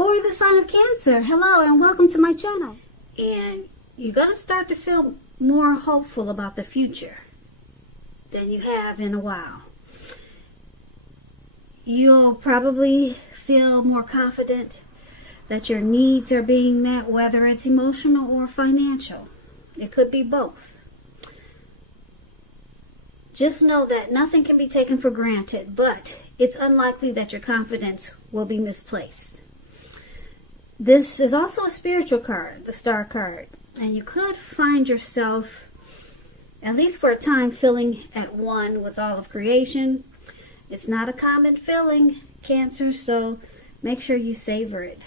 For the sign of Cancer, hello and welcome to my channel. And you're going to start to feel more hopeful about the future than you have in a while. You'll probably feel more confident that your needs are being met, whether it's emotional or financial. It could be both. Just know that nothing can be taken for granted, but it's unlikely that your confidence will be misplaced. This is also a spiritual card, the Star card, and you could find yourself, at least for a time, feeling at one with all of creation. It's not a common feeling, Cancer, so make sure you savor it.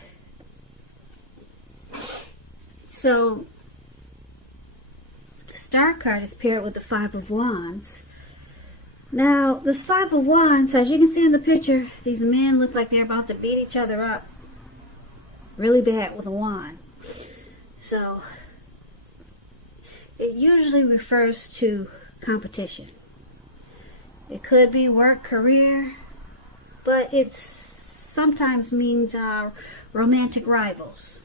So, the Star card is paired with the Five of Wands. Now, this Five of Wands, as you can see in the picture, these men look like they're about to beat each other up really bad with a wand. So, it usually refers to competition. It could be work, career, but it sometimes means romantic rivals.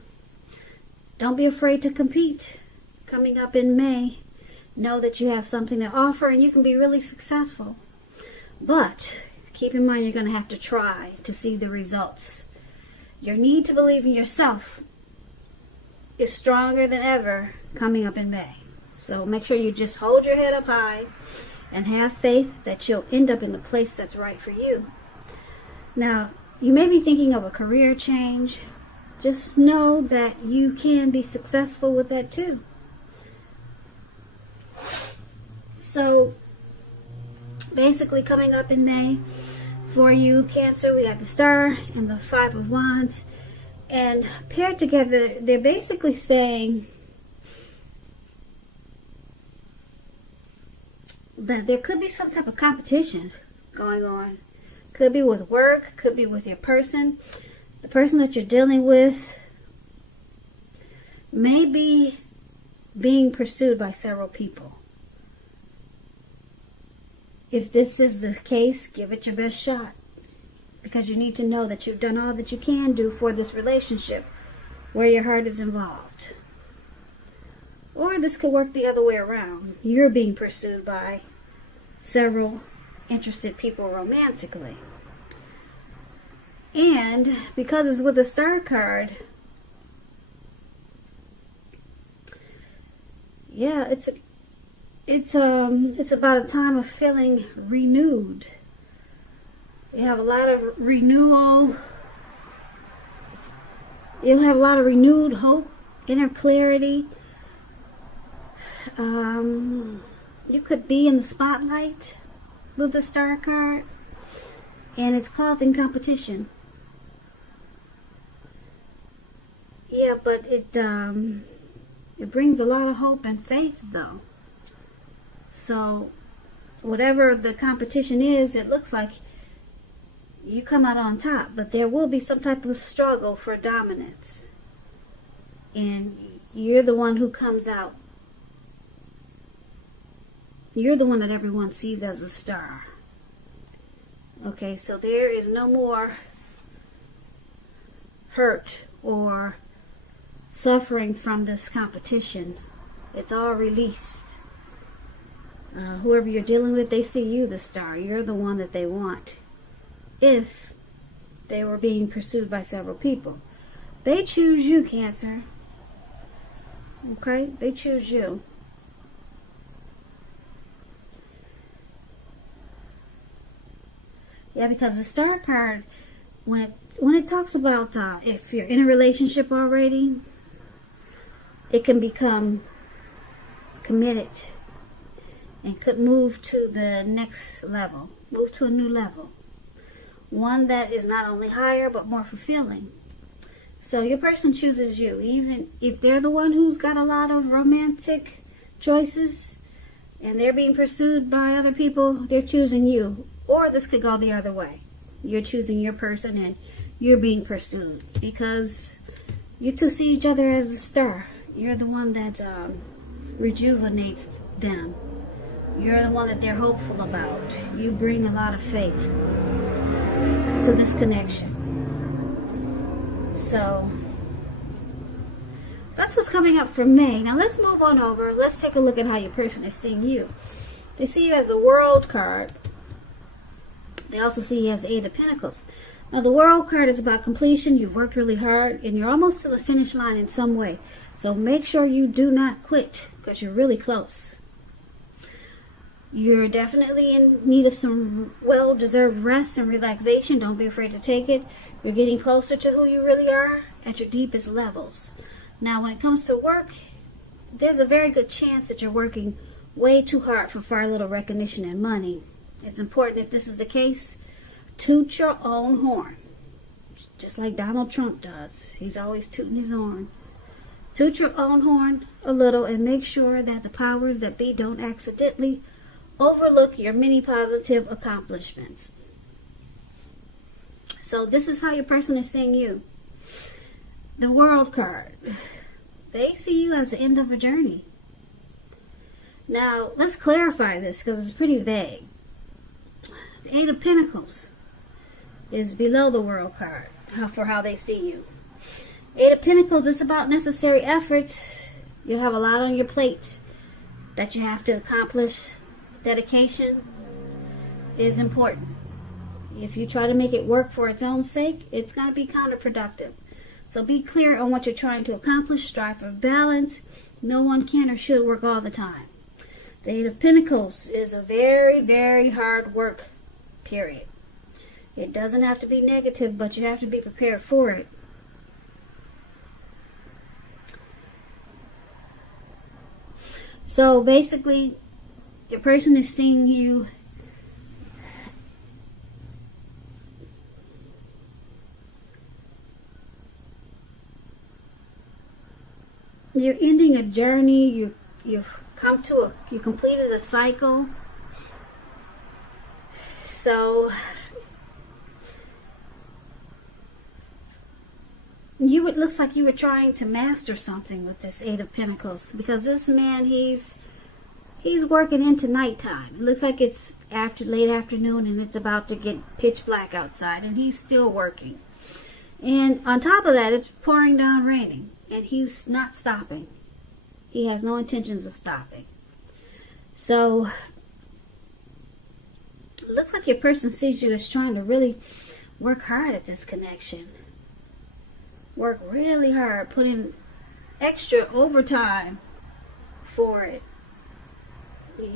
Don't be afraid to compete. Coming up in May, know that you have something to offer and you can be really successful. But keep in mind you're going to have to try to see the results. Your need to believe in yourself is stronger than ever coming up in May. So make sure you just hold your head up high and have faith that you'll end up in the place that's right for you. Now, you may be thinking of a career change. Just know that you can be successful with that too. So, basically coming up in May for you, Cancer, we got the Star and the Five of Wands. And paired together, they're basically saying that there could be some type of competition going on. Could be with work, could be with your person. The person that you're dealing with may be being pursued by several people. If this is the case, give it your best shot, because you need to know that you've done all that you can do for this relationship where your heart is involved. Or this could work the other way around. You're being pursued by several interested people romantically. And because it's with the Star card, yeah, it's about a time of feeling renewed. You have a lot of renewal. You'll have a lot of renewed hope, inner clarity. You could be in the spotlight with the Star card, and it's causing competition. Yeah, but it brings a lot of hope and faith, though. So, whatever the competition is, it looks like you come out on top, but there will be some type of struggle for dominance. And you're the one who comes out. You're the one that everyone sees as a star. Okay, so there is no more hurt or suffering from this competition. It's all released. Whoever you're dealing with, they see you, the star. You're the one that they want. If they were being pursued by several people, they choose you, Cancer. Okay, they choose you. Yeah, because the Star card, when it talks about if you're in a relationship already, it can become committed and could move to the next level, move to a new level. One that is not only higher, but more fulfilling. So your person chooses you, even if they're the one who's got a lot of romantic choices and they're being pursued by other people, they're choosing you. Or this could go the other way. You're choosing your person and you're being pursued because you two see each other as a star. You're the one that rejuvenates them. You're the one that they're hopeful about. You bring a lot of faith to this connection. So that's what's coming up for May. Now let's move on over. Let's take a look at how your person is seeing you. They see you as the World card. They also see you as the Eight of Pentacles. Now the World card is about completion. You've worked really hard and you're almost to the finish line in some way. So make sure you do not quit because you're really close. You're definitely in need of some well-deserved rest and relaxation. Don't be afraid to take it. You're getting closer to who you really are at your deepest levels. Now, when it comes to work, there's a very good chance that you're working way too hard for far little recognition and money. It's important, if this is the case, toot your own horn. Just like Donald Trump does. He's always tooting his horn. Toot your own horn a little and make sure that the powers that be don't accidentally overlook your many positive accomplishments. So this is how your person is seeing you. The World card. They see you as the end of a journey. Now, let's clarify this because it's pretty vague. The Eight of Pentacles is below the World card for how they see you. Eight of Pentacles is about necessary efforts. You have a lot on your plate that you have to accomplish. Dedication is important. If you try to make it work for its own sake, it's going to be counterproductive. So be clear on what you're trying to accomplish. Strive for balance. No one can or should work all the time. The Eight of Pentacles is a very, very hard work period. It doesn't have to be negative, but you have to be prepared for it. So basically, your person is seeing you you're ending a journey. You completed a cycle. So it looks like you were trying to master something with this Eight of Pentacles, because this man, he's working into nighttime. It looks like it's late afternoon and it's about to get pitch black outside and he's still working. And on top of that, it's pouring down raining and he's not stopping. He has no intentions of stopping. So it looks like your person sees you as trying to really work hard at this connection. Work really hard, put in extra overtime for it.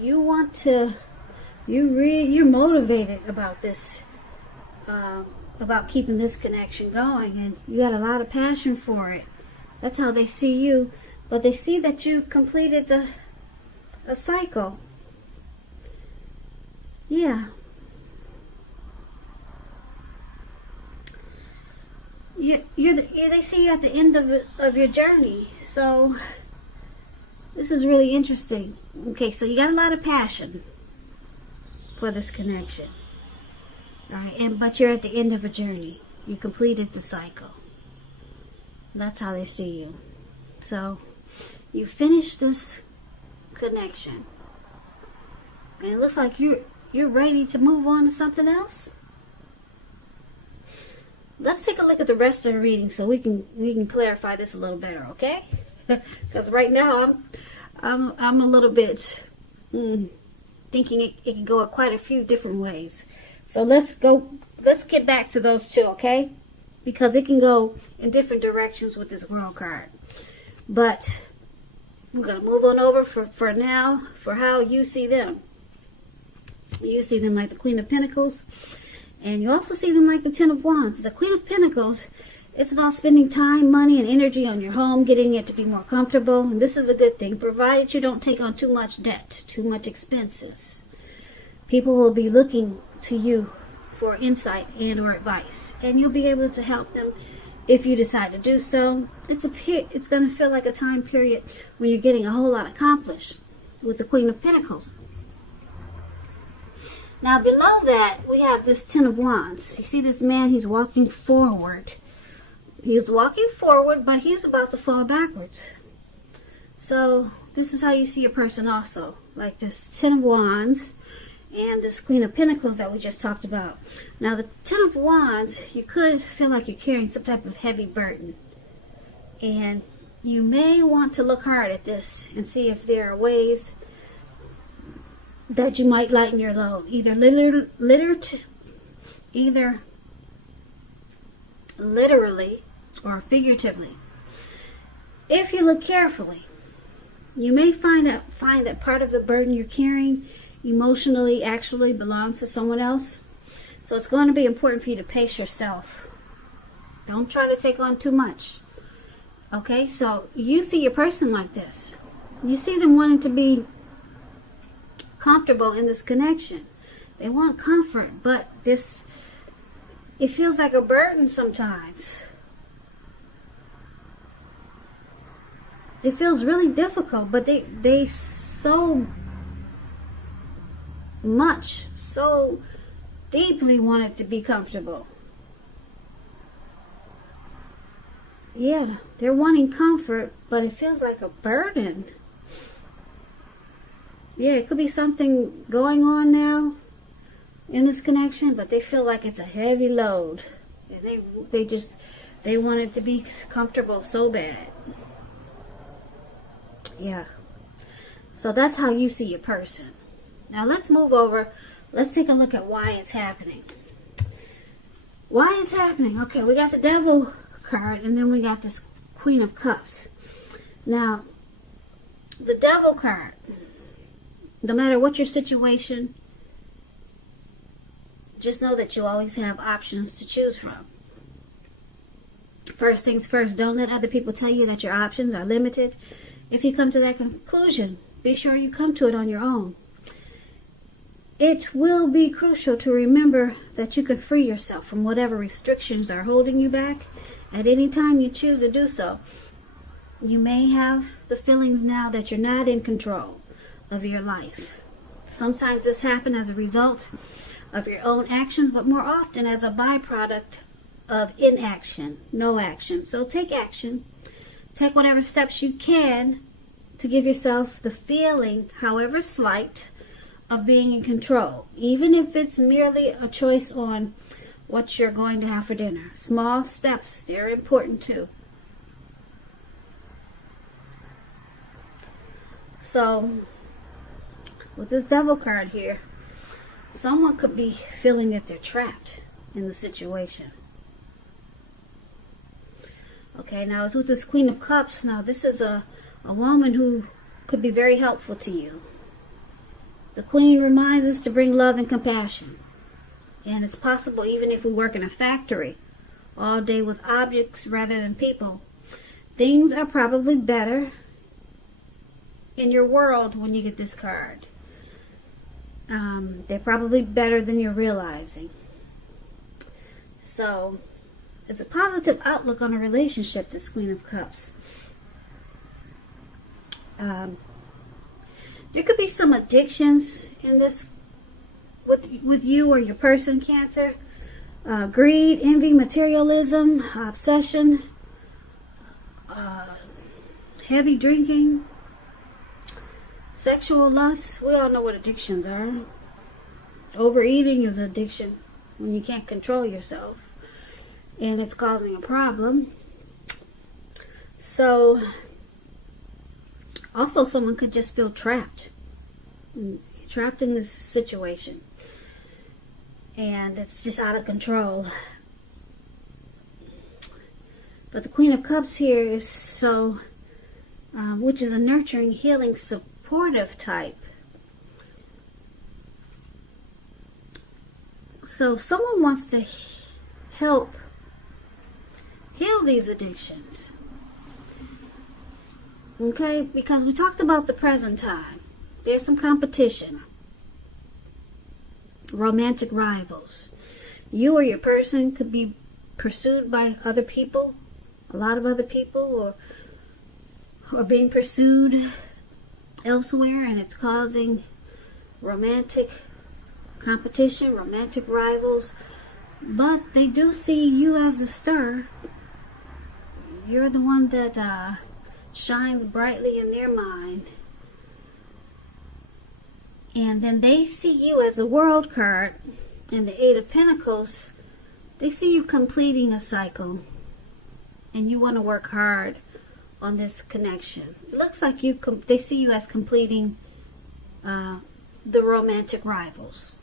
You want to, you're motivated about this, about keeping this connection going, and you got a lot of passion for it. That's how they see you. But they see that you completed a cycle. Yeah. They see you at the end of your journey. So this is really interesting. Okay, so you got a lot of passion for this connection. All right, but you're at the end of a journey. You completed the cycle. That's how they see you. So you finished this connection. And it looks like you're ready to move on to something else. Let's take a look at the rest of the reading so we can clarify this a little better, okay? Because right now I'm a little bit thinking it can go quite a few different ways. So let's get back to those two, okay? Because it can go in different directions with this World card. But I'm going to move on over for now for how you see them. You see them like the Queen of Pentacles. And you also see them like the Ten of Wands. The Queen of Pentacles, it's about spending time, money, and energy on your home, getting it to be more comfortable. And this is a good thing, provided you don't take on too much debt, too much expenses. People will be looking to you for insight and or advice. And you'll be able to help them if you decide to do so. It's going to feel like a time period when you're getting a whole lot accomplished with the Queen of Pentacles. Now below that, we have this Ten of Wands. You see this man, he's walking forward. He's walking forward, but he's about to fall backwards. So this is how you see a person also. Like this Ten of Wands. and this Queen of Pentacles that we just talked about. Now the Ten of Wands, you could feel like you're carrying some type of heavy burden, and you may want to look hard at this and see if there are ways that you might lighten your load, either literally or figuratively. If you look carefully, you may find that part of the burden you're carrying emotionally actually belongs to someone else. So it's going to be important for you to pace yourself. Don't try to take on too much. Okay, so you see your person like this. You see them wanting to be comfortable in this connection. They want comfort, but it feels like a burden sometimes. It feels really difficult, but they so deeply want it to be comfortable. Yeah, they're wanting comfort, but it feels like a burden. Yeah, it could be something going on now in this connection, but they feel like it's a heavy load. They want it to be comfortable so bad. Yeah. So that's how you see your person. Now let's move over. Let's take a look at why it's happening. Why it's happening? Okay, we got the Devil card, and then we got this Queen of Cups. Now, the Devil card, no matter what your situation, just know that you always have options to choose from. First things first, don't let other people tell you that your options are limited. If you come to that conclusion, be sure you come to it on your own. It will be crucial to remember that you can free yourself from whatever restrictions are holding you back at any time you choose to do so. You may have the feelings now that you're not in control of your life. Sometimes this happens as a result of your own actions, but more often as a byproduct of inaction, no action. So take action. Take whatever steps you can to give yourself the feeling, however slight, of being in control, even if it's merely a choice on what you're going to have for dinner. Small steps, they're important too. So, with this Devil card here, someone could be feeling that they're trapped in the situation. Okay, now it's with this Queen of Cups. Now this is a woman who could be very helpful to you. The Queen reminds us to bring love and compassion. And it's possible even if we work in a factory all day with objects rather than people. Things are probably better in your world when you get this card. They're probably better than you're realizing. So, it's a positive outlook on a relationship, this Queen of Cups. There could be some addictions in this with you or your person, Cancer. Greed, envy, materialism, obsession, heavy drinking, sexual lust. We all know what addictions are. Overeating is addiction when you can't control yourself and it's causing a problem. So, also someone could just feel trapped in this situation, and it's just out of control. But the Queen of Cups here is so, which is a nurturing, healing, supportive type. So someone wants to help heal these addictions. Okay, because we talked about the present time. There's some competition. Romantic rivals. You or your person could be pursued by other people, a lot of other people, or being pursued elsewhere, and it's causing romantic competition, romantic rivals. But they do see you as a star. You're the one that shines brightly in their mind. And then they see you as a World card, and the Eight of Pentacles, they see you completing a cycle, and you want to work hard on this connection. It looks like they see you as completing the romantic rivals.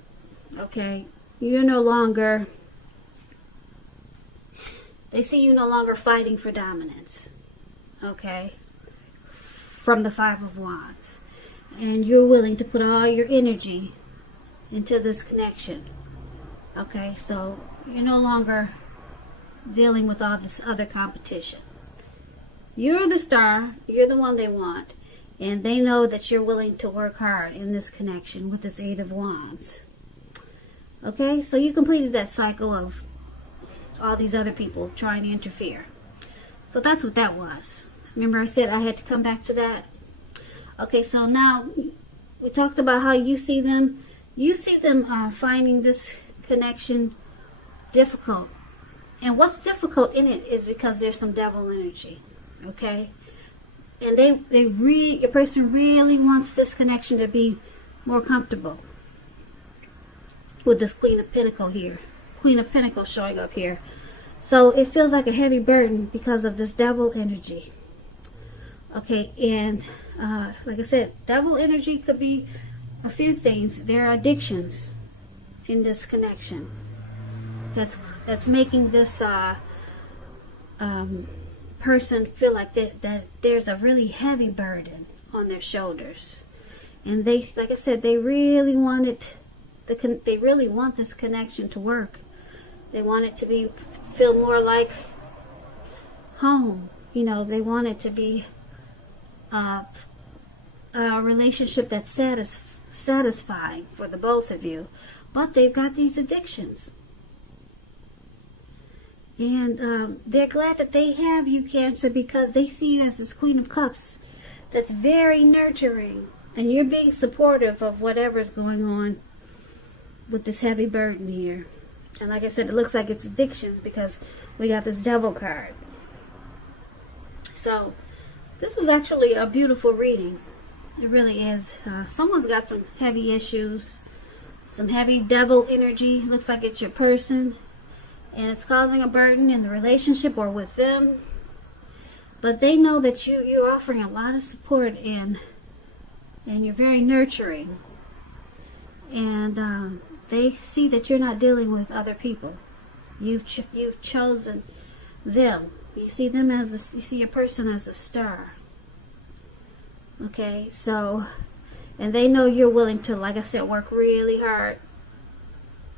Okay, you're no longer, they see you no longer fighting for dominance. Okay, from the Five of Wands, and you're willing to put all your energy into this connection. Okay, so you're no longer dealing with all this other competition. You're the star, you're the one they want, and they know that you're willing to work hard in this connection with this Eight of Wands. Okay, so you completed that cycle of all these other people trying to interfere. So that's what that was. Remember I said I had to come back to that? Okay, so now we talked about how you see them. You see them finding this connection difficult. And what's difficult in it is because there's some devil energy. Okay? And your person really wants this connection to be more comfortable. With this Queen of Pentacles here. Queen of Pentacles showing up here. So it feels like a heavy burden because of this devil energy. Okay, and like I said, devil energy could be a few things. There are addictions in this connection. That's making this person feel like that there's a really heavy burden on their shoulders. And they, like I said, they really want it. They really want this connection to work. They want it to feel more like home. You know, they want it to be a relationship that's satisfying for the both of you. But they've got these addictions. And they're glad that they have you, Cancer, because they see you as this Queen of Cups that's very nurturing. And you're being supportive of whatever's going on with this heavy burden here. And like I said, it looks like it's addictions because we got this Devil card. So this is actually a beautiful reading. It really is. Someone's got some heavy issues, some heavy devil energy. Looks like it's your person, and it's causing a burden in the relationship or with them. But they know that you're offering a lot of support and you're very nurturing. And they see that you're not dealing with other people. You've chosen them. You see them you see your person as a star. Okay, so, and they know you're willing to, like I said, work really hard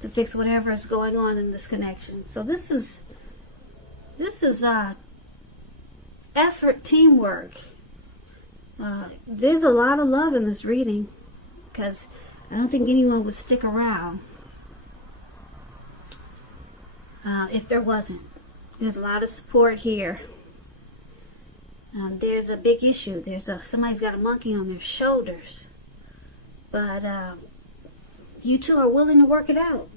to fix whatever is going on in this connection. So this is effort, teamwork. There's a lot of love in this reading because I don't think anyone would stick around if there wasn't. There's a lot of support here. There's a big issue. Somebody's got a monkey on their shoulders. But you two are willing to work it out.